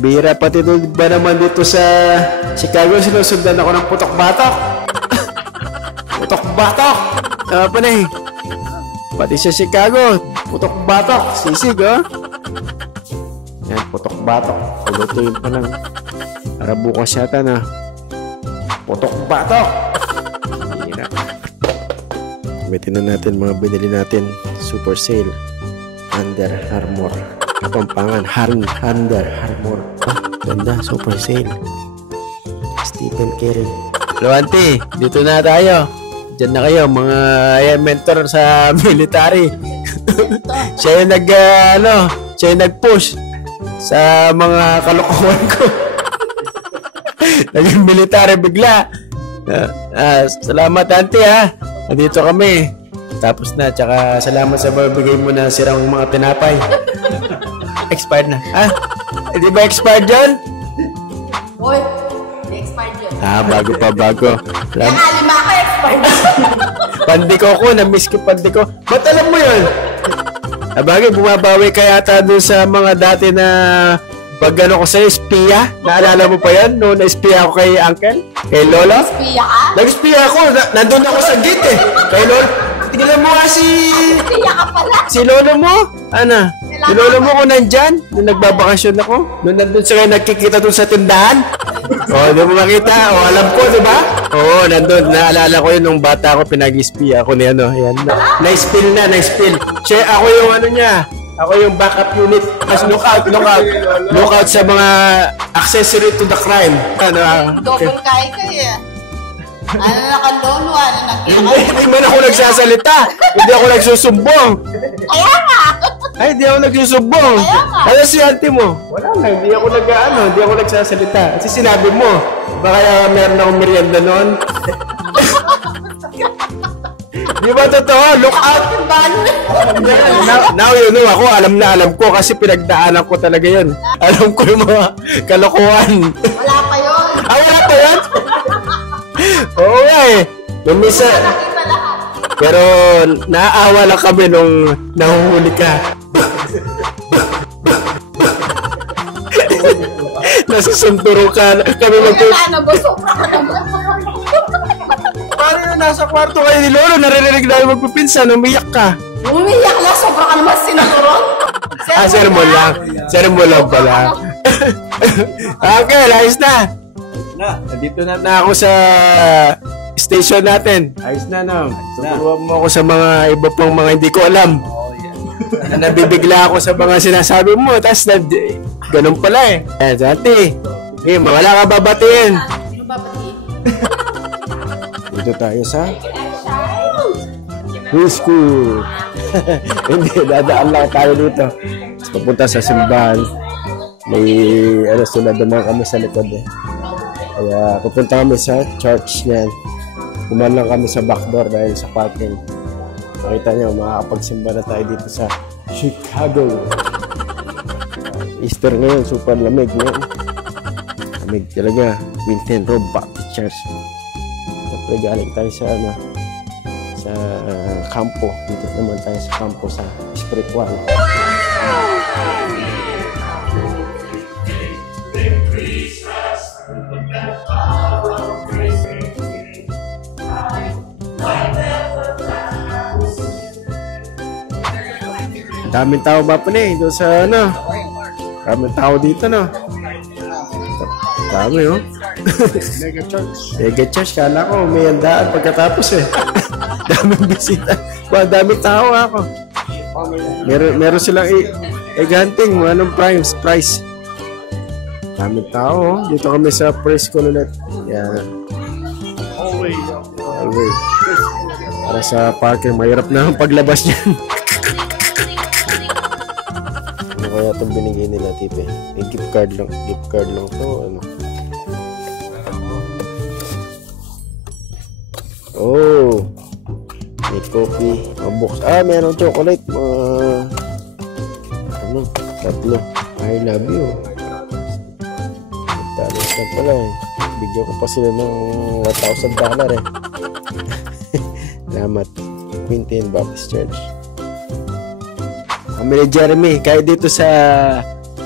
Pambira, pati doon ba naman dito sa Chicago, sinusundan ako ng putok-batok. Putok-batok! Panay. Pati sa Chicago, putok-batok. Sisig, oh. Yan, putok-batok. Pulutuin pa lang. Para bukas yata na. Putok-batok! Hira. Gamitin na natin mga binili natin. Super sale. Under Armour. Kapampangan. Under Armour. Ah, ganda. Super sale. Stephen Curry. Hello, auntie. Dito na tayo. Diyan na kayo. Mga mentor sa military. Siya yung siya yung nag-push sa mga kalokohan ko. Naging military bigla. Salamat, auntie, ha. Nandito kami. Tapos na. Tsaka salamat sa babigay mo na sirang mga tinapay. Expired na. Ha? Hindi ba expired yun? Uy, hindi expired yun. Bago pa, bago. Lima ka expired. Pandiko ko. Na-miss ko pandiko. Ba't alam mo yun? Bagay, bumabawi ka yata dun sa mga dati na pag ko sa'yo, espiya. Naalala mo pa yan? Noong na-espiya ako kay uncle? Kay lolo? Espiya ka? Nag-espiya ako. Nandun ako sa gate eh. Kay lolo. Tingnan mo nga Espiya ka pala. si lolo mo. Ana? Si lolo mo ko nandyan. Nung nagbabakasyon ako. Nung nandun siya nagkikita dun sa tindahan. Di mo makita. Alam ko, di ba? Oo, nandun. Naalala ko yun nung bata ako. Pinag-espiya ako ni ano. Ayan. Na-spill na. Siya, ako yung ano niya. Ako yung backup unit. As lookout sa mga accessory to the crime. Double kay eh. Ano nakalolo, ano nakikita. Hindi man ako nagsasalita. Hindi ako nagsusumbong. Kaya nga. Ay, hindi ako nagsusumbong. Ano si auntie mo? Wala na, hindi ako nagsasalita. Kasi sinabi mo, baka meron akong merienda noon. Di ba totoo? Look out! Now you know ako, alam ko kasi pinagdaanan ko talaga yun. Alam ko yung mga kalokohan. Wala pa yun. Wala pa yun? Oo nga eh. Lumisa. Pero naaawa lang kami nung nahuhuli ka. Nasusunduro ka. Kami Sobra ka naman. Paano na nasa kwarto kayo ni Lolo? Naririnig na yung magpipinsan. Umiyak ka. Umiyak lang. Sobra ka naman sinuron. Sermon lang pala. Okay, ayos na. Nandito na ako sa station natin. Ayos na, no? Tuturuan mo ako sa mga iba pang mga hindi ko alam. Na nabibigla ako sa mga sinasabi mo. Tapos, ganun pala eh. Dati, wala ka babatiin. Sino babatiin? Dito tayo sa preschool. Hindi, dadaan lang tayo dito. Papunta sa simbahan. May, sila dumaan kami sa likod eh. Kaya pupunta kami sa church niyan. Dumaan lang kami sa backdoor dahil sa parking. Makita nyo, makakapagsimba na tayo dito sa Chicago. Easter ngayon, super lamig ngayon. Lamig talaga. Winton Road Baptist Church. Siyempre galing tayo sa sa kampo. Dito naman tayo sa kampo sa spiritual. Daming tao ba pa doon sa daming tao dito, no? Dami, oh. Mega church. Kala ko may handaan pagkatapos eh. Daming bisita. Daming tao ako. Meron silang egg-hunting. Anong price? Daming tao, oh. Dito kami sa preschool ulit. Yan. Hallway. Para sa parking, mahirap na ang paglabas niyan. Ano kaya itong binigay nila, tipe? May gift card lang to, ano? Oh, may coffee, mga box. Meron chocolate, tatlo. I love you. Talos na pala eh. Bigyan ko pa sila ng $1,000 eh. Salamat. Winton Baptist Church. Kami ni Jeremy, kahit dito sa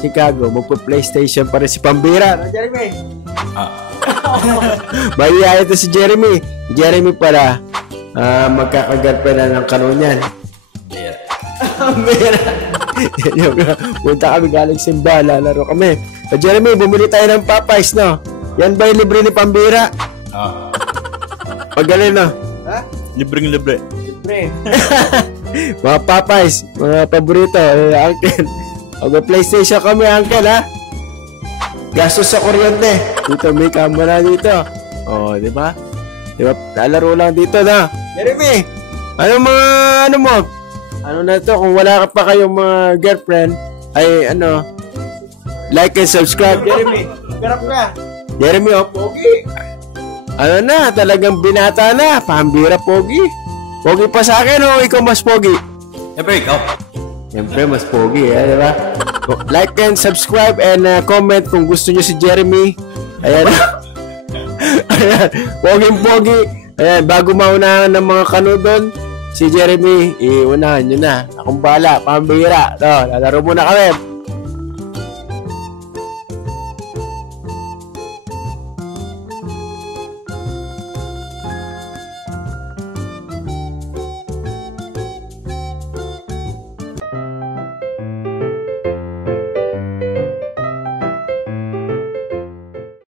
Chicago, magpo-PlayStation pa rin si Pambira. No, Jeremy? Baliya ito si Jeremy. Jeremy pala, magkakagirlfriend na ng kanunyan. Pambira. Punta kami galing simba, lalaro kami. So, Jeremy, bumili tayo ng Popeyes, no? Yan ba yung libre ni Pambira? Magaling, no? Ha? Libreng-libre. Libre. Mga Popeyes, mga paborito, uncle. Mag-PlayStation kami, uncle, ha? Gastos sa kuryente. Dito, may camera dito. Oh, di ba? Di ba? Lalaro lang dito, na. Jeremy, ano mo? Ano na to, kung wala ka pa kayong mga girlfriend, ay, like and subscribe. Jeremy, garap ka. Jeremy, pogi. Ano na, talagang binata na. Pambira, pogi. Pogi pa sa akin, ikaw mas pogi? Siyempre, ikaw. Siyempre, mas pogi, di ba? Like and subscribe and comment kung gusto nyo si Jeremy. Ayan. Ayan, poging-pogi. Ayan, bago maunahan ng mga kanudon, si Jeremy, iunahan nyo na. Akong bala, Pambira. Lalaro muna kami.